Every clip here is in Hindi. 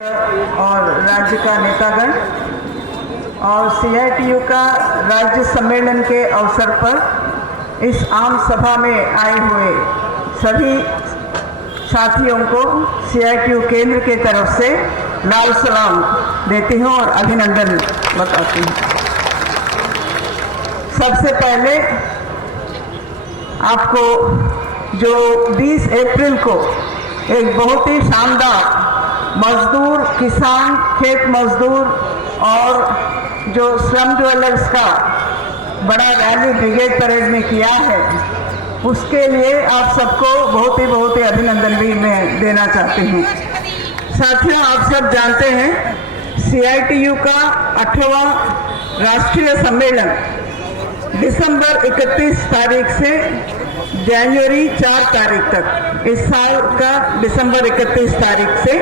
और राज्य का नेतागण और सीआईटीयू का राज्य सम्मेलन के अवसर पर इस आम सभा में आए हुए सभी साथियों को सीआईटीयू केंद्र के तरफ से लाल सलाम देती हूं और अभिनंदन बताती हूं। सबसे पहले आपको जो 20 अप्रैल को एक बहुत ही शानदार मजदूर, किसान, खेत मजदूर और जो श्रम ज्वेलर्स का बड़ा रैली ब्रिगेड परेड में किया है, उसके लिए आप सबको बहुत ही अभिनंदन भी मैं देना चाहती हूँ। साथियों, आप सब जानते हैं सीआईटीयू का 8वां राष्ट्रीय सम्मेलन दिसंबर 31 तारीख से जनवरी 4 तारीख तक, इस साल का दिसंबर 31 तारीख से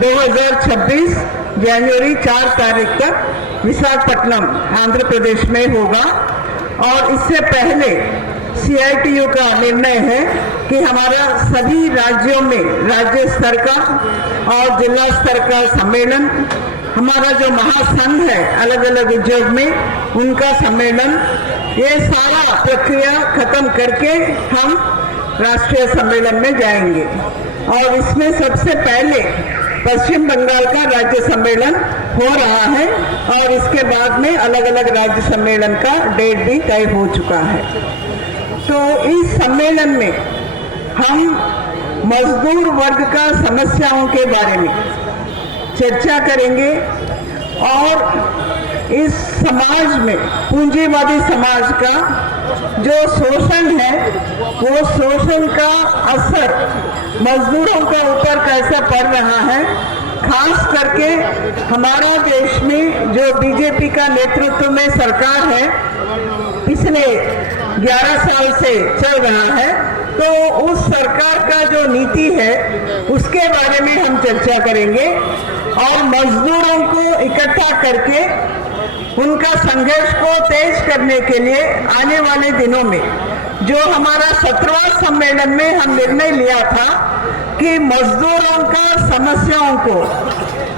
2026 जनवरी 4 तारीख तक विशाखापट्टनम आंध्र प्रदेश में होगा। और इससे पहले सीआईटीयू का निर्णय है कि हमारा सभी राज्यों में राज्य स्तर का और जिला स्तर का सम्मेलन, हमारा जो महासंघ है अलग अलग उद्योग में उनका सम्मेलन, ये सारा प्रक्रिया खत्म करके हम राष्ट्रीय सम्मेलन में जाएंगे। और इसमें सबसे पहले पश्चिम बंगाल का राज्य सम्मेलन हो रहा है और इसके बाद में अलग अलग राज्य सम्मेलन का डेट भी तय हो चुका है। तो इस सम्मेलन में हम मजदूर वर्ग का समस्याओं के बारे में चर्चा करेंगे और इस समाज में, पूंजीवादी समाज का जो शोषण है, वो शोषण का असर मजदूरों के ऊपर कैसा पड़ रहा है, खास करके हमारा देश में जो बीजेपी का नेतृत्व में सरकार है, पिछले 11 साल से चल रहा है, तो उस सरकार का जो नीति है उसके बारे में हम चर्चा करेंगे और मजदूरों को इकट्ठा करके उनका संघर्ष को तेज करने के लिए आने वाले दिनों में जो हमारा 17वां सम्मेलन में हम निर्णय लिया था कि मजदूरों का समस्याओं को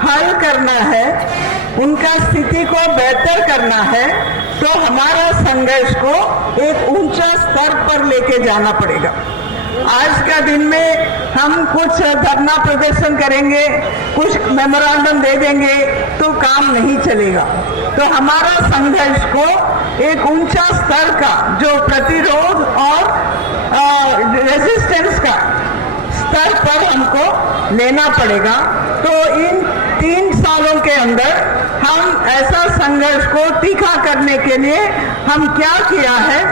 हल करना है, उनका स्थिति को बेहतर करना है, तो हमारा संघर्ष को एक ऊंचा स्तर पर लेके जाना पड़ेगा। आज का दिन में हम कुछ धरना प्रदर्शन करेंगे, कुछ मेमोरेंडम दे देंगे तो काम नहीं चलेगा। तो हमारा संघर्ष को एक ऊंचा स्तर का जो प्रतिरोध और रेजिस्टेंस का स्तर पर हमको लेना पड़ेगा। तो इन 3 सालों के अंदर हम ऐसा संघर्ष को तीखा करने के लिए हम क्या किया है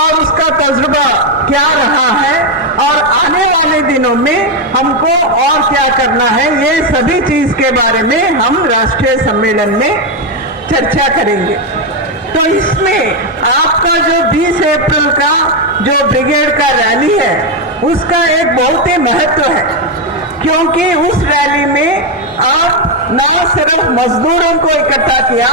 और उसका तजुर्बा क्या रहा है और आने वाले दिनों में हमको और क्या करना है, ये सभी चीज के बारे में हम राष्ट्रीय सम्मेलन में चर्चा करेंगे। तो इसमें आपका जो 20 अप्रैल का जो ब्रिगेड का रैली है उसका एक बहुत ही महत्व है, क्योंकि उस रैली में आप न सिर्फ मजदूरों को इकट्ठा किया,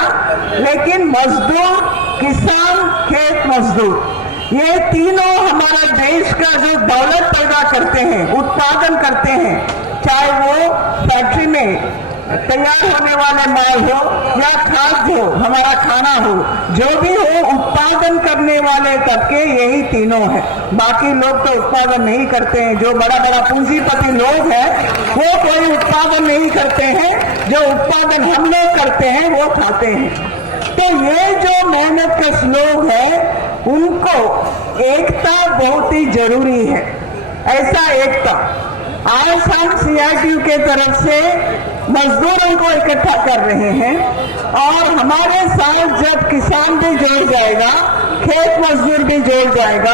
लेकिन मजदूर, किसान, खेत मजदूर, ये तीनों हमारा देश का जो दौलत पैदा करते हैं, उत्पादन करते हैं, चाहे वो फैक्ट्री में तैयार होने वाले माल हो या खाद्य हो, हमारा खाना हो, जो भी हो, उत्पादन करने वाले तबके यही तीनों है। बाकी लोग तो उत्पादन नहीं करते हैं, जो बड़ा बड़ा पूंजीपति लोग हैं वो कोई उत्पादन नहीं करते हैं, जो उत्पादन हम लोग करते हैं वो खाते हैं। तो ये जो मेहनत कश लोग हैं उनको एकता बहुत ही जरूरी है। ऐसा एकता आज हम सीआईटीयू के तरफ से मजदूरों को इकट्ठा कर रहे हैं और हमारे साथ जब किसान भी जुड़ जाएगा, खेत मजदूर भी जुड़ जाएगा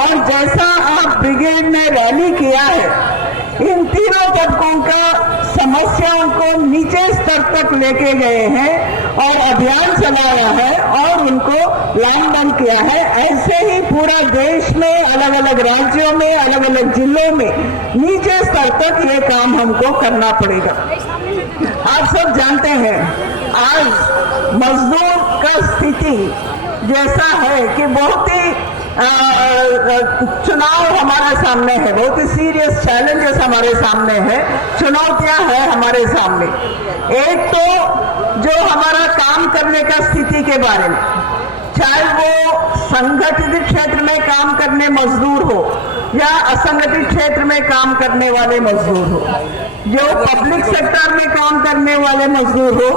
और जैसा आप ब्रिगेड ने रैली किया है, इन तीनों तबकों का समस्याओं को नीचे स्तर तक लेके गए हैं और अभियान चलाया है और उनको लामबंद किया है। ऐसे ही पूरा देश में अलग अलग राज्यों में, अलग अलग जिलों में नीचे स्तर तक ये काम हमको करना पड़ेगा। आप सब जानते हैं आज मजदूर का स्थिति जैसा है कि बहुत ही चुनाव हमारे सामने है, बहुत ही सीरियस चैलेंजेस हमारे सामने है, चुनौतियां है हमारे सामने। एक तो जो हमारा काम करने का स्थिति के बारे में, चाहे वो संगठित क्षेत्र में काम करने मजदूर हो या असंगठित क्षेत्र में काम करने वाले मजदूर हो, जो पब्लिक सेक्टर में काम करने वाले मजदूर हो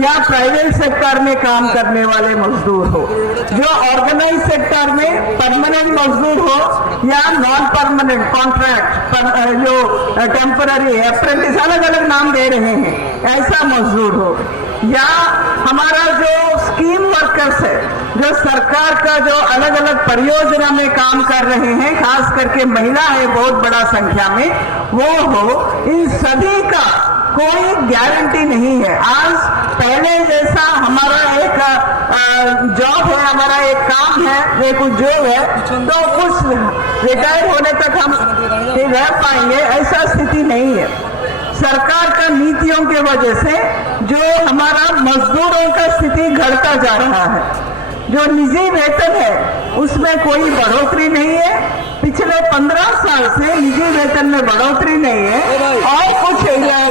या प्राइवेट सेक्टर में काम करने वाले मजदूर हो, जो ऑर्गेनाइज सेक्टर में परमानेंट मजदूर हो या नॉन परमानेंट कॉन्ट्रैक्ट, जो टेम्पररी अप्रेंटिस, अलग अलग नाम दे रहे हैं, ऐसा मजदूर हो, या हमारा जो स्कीम वर्कर्स है, जो सरकार का जो अलग अलग परियोजना में काम कर रहे हैं, खास करके महिला है बहुत बड़ा संख्या में, वो हो, इन सभी का कोई गारंटी नहीं है। आज पहले जैसा हमारा एक जॉब है, हमारा एक काम है, एक उद्योग है, तो कुछ रिटायर होने तक हम रह पाएंगे, ऐसा स्थिति नहीं है। सरकार का नीतियों के वजह से जो हमारा मजदूरों का स्थिति घटता जा रहा है, जो निजी वेतन है उसमें कोई बढ़ोतरी नहीं है, पिछले 15 साल से निजी वेतन में बढ़ोतरी नहीं है, और कुछ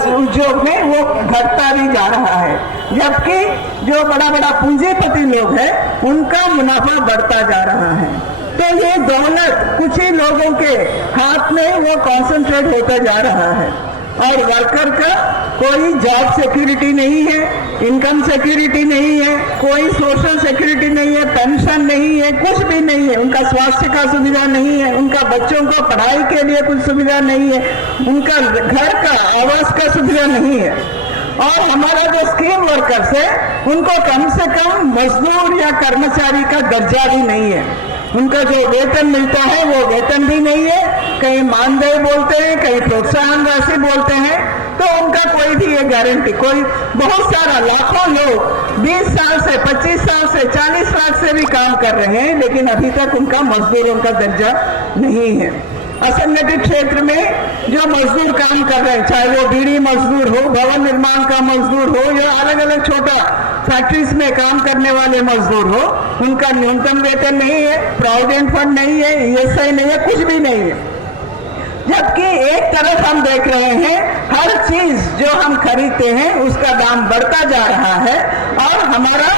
उद्योग में वो घटता भी जा रहा है, जबकि जो बड़ा बड़ा पूंजीपति लोग हैं उनका मुनाफा बढ़ता जा रहा है। तो ये दौलत कुछ ही लोगों के हाथ में वो कॉन्सेंट्रेट होता जा रहा है, और वर्कर का कोई जॉब सिक्योरिटी नहीं है, इनकम सिक्योरिटी नहीं है, कोई सोशल सिक्योरिटी नहीं है, पेंशन नहीं है, कुछ भी नहीं है, उनका स्वास्थ्य का सुविधा नहीं है, उनका बच्चों को पढ़ाई के लिए कुछ सुविधा नहीं है, उनका घर का आवास का सुविधा नहीं है। और हमारा जो स्कीम वर्कर्स है उनको कम से कम मजदूर या कर्मचारी का दर्जा भी नहीं है, उनका जो वेतन मिलता है वो वेतन भी नहीं है, कहीं मानदेय बोलते हैं, कहीं प्रोत्साहन राशि बोलते हैं, तो उनका कोई भी ये गारंटी, कोई बहुत सारा लाखों लोग 20 साल से 25 साल से 40 साल से भी काम कर रहे हैं, लेकिन अभी तक उनका मजदूरों का दर्जा नहीं है। असंगठित क्षेत्र में जो मजदूर काम कर रहे हैं, चाहे वो बीड़ी मजदूर हो, भवन निर्माण का मजदूर हो, या अलग अलग छोटा फैक्ट्रीज में काम करने वाले मजदूर हो, उनका न्यूनतम वेतन नहीं है, प्रोविडेंट फंड नहीं है, ईएसआई नहीं है, कुछ भी नहीं है। जबकि एक तरफ हम देख रहे हैं हर चीज जो हम खरीदते हैं उसका दाम बढ़ता जा रहा है, और हमारा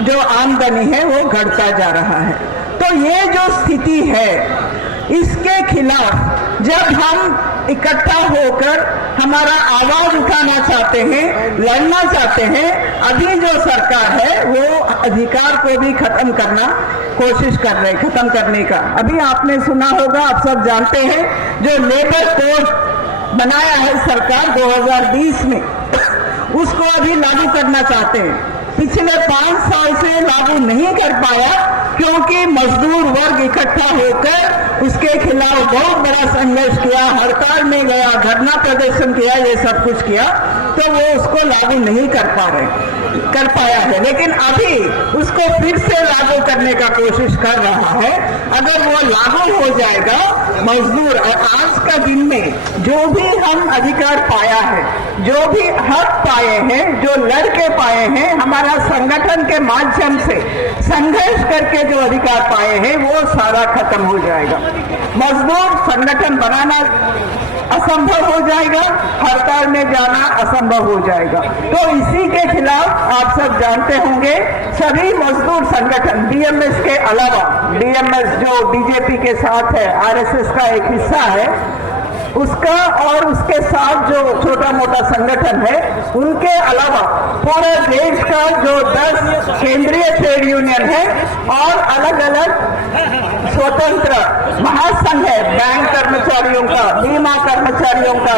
जो आमदनी है वो घटता जा रहा है। तो ये जो स्थिति है, इसके खिलाफ जब हम इकट्ठा होकर हमारा आवाज उठाना चाहते हैं, लड़ना चाहते हैं, अभी जो सरकार है वो अधिकार को भी खत्म करना कोशिश कर रहे हैं, खत्म करने का। अभी आपने सुना होगा, आप सब जानते हैं, जो लेबर कोड बनाया है सरकार 2020 में, उसको अभी लागू करना चाहते हैं। पिछले 5 साल से लागू नहीं कर पाया क्योंकि मजदूर वर्ग इकट्ठा होकर उसके खिलाफ बहुत बड़ा संघर्ष किया, हड़ताल में गया, धरना प्रदर्शन किया, ये सब कुछ किया, तो वो उसको लागू नहीं कर पाया है। लेकिन अभी उसको फिर से लागू करने का कोशिश कर रहा है। अगर वो लागू हो जाएगा, मजदूर और आज का दिन में जो भी हम अधिकार पाया है, जो भी हक पाए हैं, जो लड़के पाए हैं, हमारा संगठन के माध्यम से संघर्ष करके जो अधिकार पाए हैं, वो सारा खत्म हो जाएगा। मजदूर संगठन बनाना असंभव हो जाएगा, हड़ताल में जाना असंभव हो जाएगा। तो इसी के खिलाफ आप सब जानते होंगे, सभी मजदूर संगठन डीएमएस के अलावा, डीएमएस जो बीजेपी के साथ है, आरएसएस का एक हिस्सा है, उसका और उसके साथ जो छोटा मोटा संगठन है, उनके अलावा पूरे देश का जो 10 केंद्रीय ट्रेड यूनियन है और अलग अलग स्वतंत्र महासंघ है, बैंक कर्मचारियों का, बीमा कर्मचारियों का,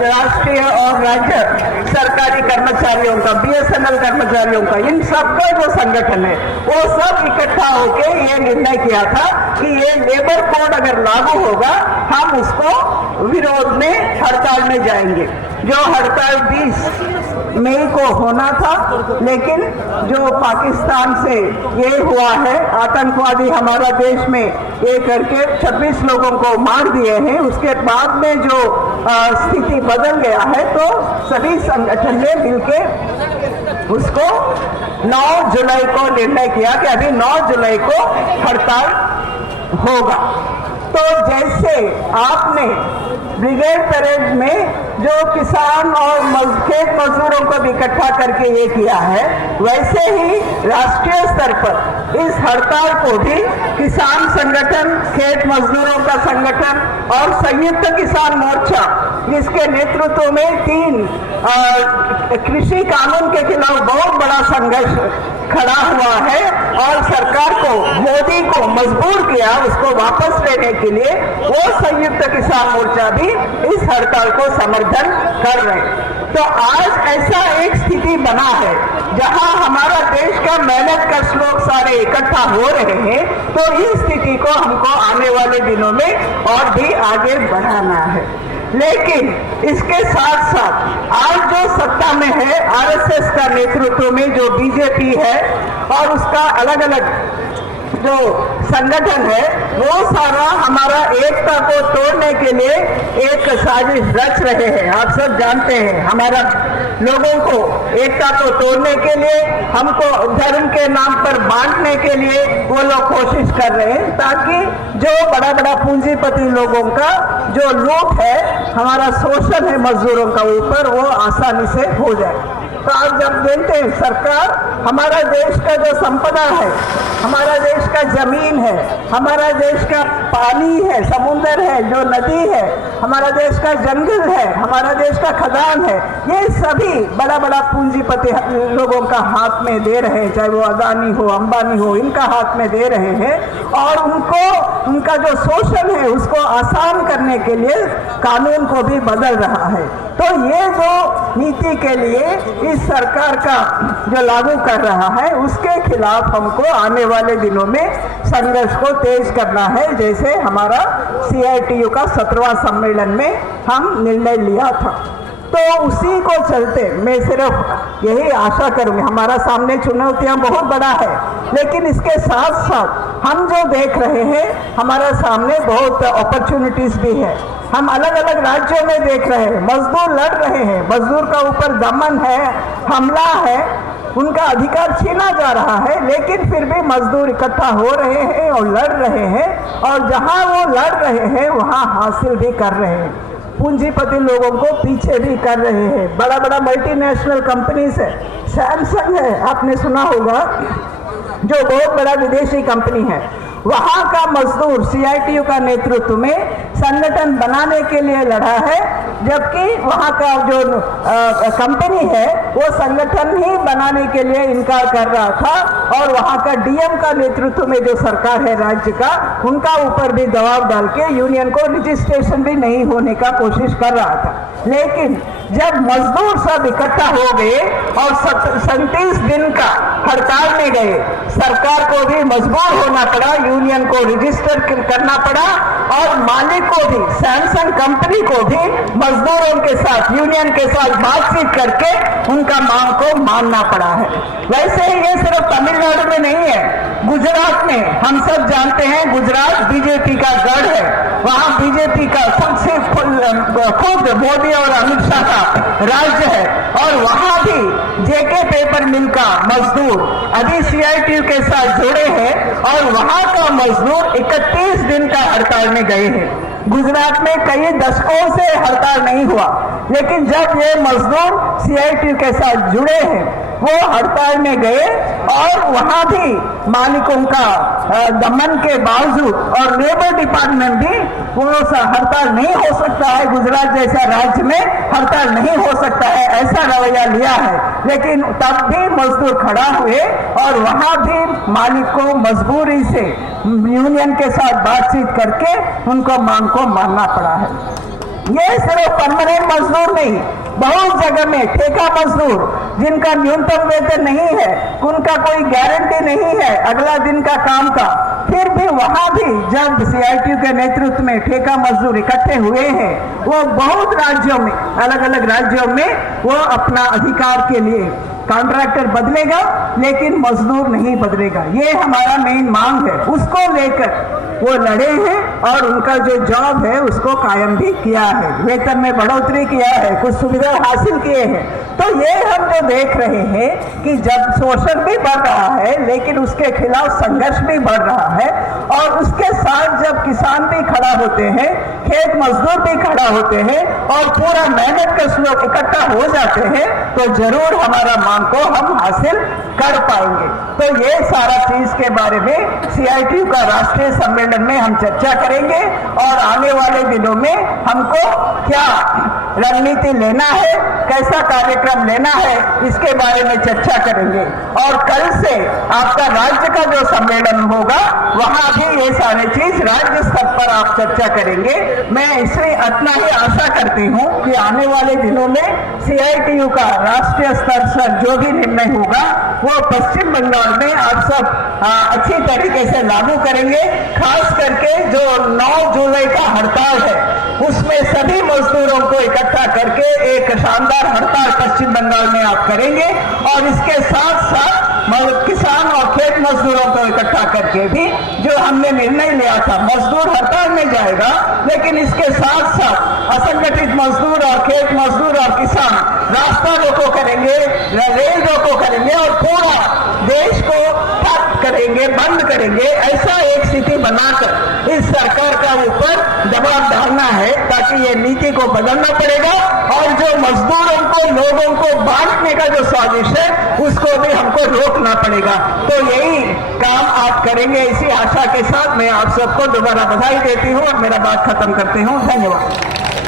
राष्ट्रीय और राज्य सरकारी कर्मचारियों का, बीएसएनएल कर्मचारियों का, इन सबका जो संगठन है वो सब इकट्ठा होकर ये निर्णय किया था कि ये लेबर कोड अगर लागू होगा, हम उसको विरोध में हड़ताल में जाएंगे। जो हड़ताल 20 मई को होना था, लेकिन जो पाकिस्तान से ये हुआ है, आतंकवादी हमारा देश में ये करके 26 लोगों को मार दिए हैं, उसके बाद में जो स्थिति बदल गया है, तो सभी संगठन ने मिलकर उसको 9 जुलाई को निर्णय किया कि अभी 9 जुलाई को हड़ताल होगा। तो जैसे आपने ब्रिगेड परेड में जो किसान और खेत मजदूरों को भी इकट्ठा करके ये किया है, वैसे ही राष्ट्रीय स्तर पर इस हड़ताल को भी किसान संगठन, खेत मजदूरों का संगठन और संयुक्त किसान मोर्चा, जिसके नेतृत्व में 3 कृषि कानून के खिलाफ बहुत बड़ा संघर्ष खड़ा हुआ है और सरकार को, मोदी को मजबूर किया उसको वापस लेने के लिए, वो संयुक्त किसान मोर्चा भी इस हड़ताल को समर्थन कर रहे हैं। तो आज ऐसा एक स्थिति बना है जहां हमारा देश का मेहनत कश लोग सारे इकट्ठा हो रहे हैं, तो इस स्थिति को हमको आने वाले दिनों में और भी आगे बढ़ाना है। लेकिन इसके साथ साथ आज जो सत्ता में है, आरएसएस का नेतृत्व में जो बीजेपी है और उसका अलग अलग जो संगठन है, वो सारा हमारा एकता को तोड़ने के लिए एक साजिश रच रहे हैं। आप सब जानते हैं, हमारा लोगों को एकता को तोड़ने के लिए, हमको धर्म के नाम पर बांटने के लिए वो लोग कोशिश कर रहे हैं, ताकि जो बड़ा बड़ा पूंजीपति लोगों का जो लूट है, हमारा शोषण है मजदूरों का ऊपर, वो आसानी से हो जाए। तो आप जब देखते हैं सरकार, हमारा देश का जो संपदा है, हमारा देश का जमीन है, हमारा देश का पानी है, समुद्र है, जो नदी है, हमारा देश का जंगल है, हमारा देश का खदान है, ये सभी बड़ा बड़ा पूंजीपति लोगों का हाथ में दे रहे हैं, चाहे वो अदानी हो, अंबानी हो, इनका हाथ में दे रहे हैं और उनको उनका जो शोषण है उसको आसान करने के लिए कानून को भी बदल रहा है। तो ये जो नीति के लिए इस सरकार का जो लागू कर रहा है, उसके खिलाफ हमको आने वाले दिनों में संघर्ष को तेज करना है, जैसे हमारा CITU का 17वां सम्मेलन में हम निर्णय लिया था। तो उसी को चलते मैं सिर्फ यही आशा करूंगी, हमारा सामने चुनौतियां बहुत बड़ा है, लेकिन इसके साथ साथ हम जो देख रहे हैं, हमारा सामने बहुत अपॉर्चुनिटीज भी है। हम अलग अलग राज्यों में देख रहे हैं, मजदूर लड़ रहे हैं, मजदूर का ऊपर दमन है, हमला है, उनका अधिकार छीना जा रहा है, लेकिन फिर भी मजदूर इकट्ठा हो रहे हैं और लड़ रहे हैं, और जहां वो लड़ रहे हैं वहां हासिल भी कर रहे हैं, पूंजीपति लोगों को पीछे भी कर रहे हैं। बड़ा बड़ा मल्टीनेशनल कंपनीज है, सैमसंग है, आपने सुना होगा, जो बहुत बड़ा विदेशी कंपनी है, वहां का मजदूर CITU का नेतृत्व में संगठन बनाने के लिए लड़ा है, जबकि वहां का जो कंपनी है वो संगठन ही बनाने के लिए इनकार कर रहा था, और वहां का DM का नेतृत्व में जो सरकार है राज्य का, उनका ऊपर भी दबाव डाल के यूनियन को रजिस्ट्रेशन भी नहीं होने का कोशिश कर रहा था। लेकिन जब मजदूर सब इकट्ठा हो गए और 37 दिन का हड़ताल में गए, सरकार को भी मजबूर होना पड़ा, यूनियन को रजिस्टर करना पड़ा, और मालिक को भी, सैमसंग कंपनी को भी मजदूरों के साथ, यूनियन के साथ बातचीत करके उनका मांग को मानना पड़ा है। वैसे ही ये सिर्फ तमिलनाडु में नहीं है, गुजरात में हम सब जानते हैं, गुजरात बीजेपी का गढ़ है, वहां बीजेपी का सबसे खुद मोदी और अमित शाह का राज्य है, और वहां भी JK पेपर मिल का मजदूर अभी CITU के साथ जुड़े हैं, और वहां का मजदूर 31 दिन का हड़ताल में गए हैं। गुजरात में कई दशकों से हड़ताल नहीं हुआ, लेकिन जब ये मजदूर CITU के साथ जुड़े हैं, वो हड़ताल में गए, और वहां भी मालिकों का दमन के बावजूद, और लेबर डिपार्टमेंट भी, वो हड़ताल नहीं हो सकता है, गुजरात जैसा राज्य में हड़ताल नहीं हो सकता है, ऐसा रवैया लिया है। लेकिन तब भी मजदूर खड़ा हुए, और वहां भी मालिक को मजबूरी से यूनियन के साथ बातचीत करके उनको मांग को मानना पड़ा है। ये सिर्फ परमानेंट मजदूर नहीं, बहुत जगह में ठेका मजदूर, जिनका न्यूनतम वेतन नहीं है, उनका कोई गारंटी नहीं है अगला दिन का काम का, फिर भी वहां भी जब CITU के नेतृत्व में ठेका मजदूर इकट्ठे हुए हैं, वो बहुत राज्यों में, अलग अलग राज्यों में वो अपना अधिकार के लिए, कॉन्ट्रैक्टर बदलेगा लेकिन मजदूर नहीं बदलेगा, ये हमारा मेन मांग है। उसको लेकर वो लड़े हैं, और उनका जो जॉब है उसको कायम भी किया है, वेतन में बढ़ोतरी किया है, कुछ सुविधा हासिल किए हैं। तो ये हम जो देख रहे हैं कि जब शोषण भी बढ़ रहा है लेकिन उसके खिलाफ संघर्ष भी बढ़ रहा है, और उसके साथ जब किसान भी खड़ा होते हैं, खेत मजदूर भी खड़ा होते हैं और पूरा मेहनत कश लोग इकट्ठा हो जाते हैं, तो जरूर हमारा मांग को हम हासिल कर पाएंगे। तो ये सारा चीज के बारे में CITU का राष्ट्रीय सम्मेलन में हम चर्चा करेंगे और आने वाले दिनों में हमको क्या रणनीति लेना है, कैसा कार्यक्रम लेना है, इसके बारे में चर्चा करेंगे। और कल से आपका राज्य का जो सम्मेलन होगा वहां भी ये सारी चीज राज्य स्तर पर आप चर्चा करेंगे। मैं इसमें इतना ही आशा करती हूँ कि आने वाले दिनों में CITU का राष्ट्रीय स्तर पर जो भी निर्णय होगा वो पश्चिम बंगाल में आप सब अच्छी तरीके से लागू करेंगे। खास करके जो 9 जुलाई का हड़ताल है उसमें सभी मजदूरों को इकट्ठा करके एक शानदार हड़ताल पश्चिम बंगाल में आप करेंगे, और इसके साथ साथ किसान और खेत मजदूरों को इकट्ठा करके भी जो हमने निर्णय लिया था, मजदूर हड़ताल में जाएगा लेकिन इसके साथ साथ असंगठित मजदूर और खेत मजदूर और किसान रास्ता रोको करेंगे, रेल रोको करेंगे और पूरा देश को ठप करेंगे, बंद करेंगे। ऐसा एक स्थिति बनाकर इस सरकार का ऊपर दबाव डालना है ताकि ये नीति को बदलना पड़ेगा, और जो मजदूरों को, लोगों को बांटने का जो साजिश है उसको भी हमको रोकना पड़ेगा। तो यही काम आप करेंगे, इसी आशा के साथ मैं आप सबको दोबारा बधाई देती हूँ और मेरा बात खत्म करती हूँ। धन्यवाद।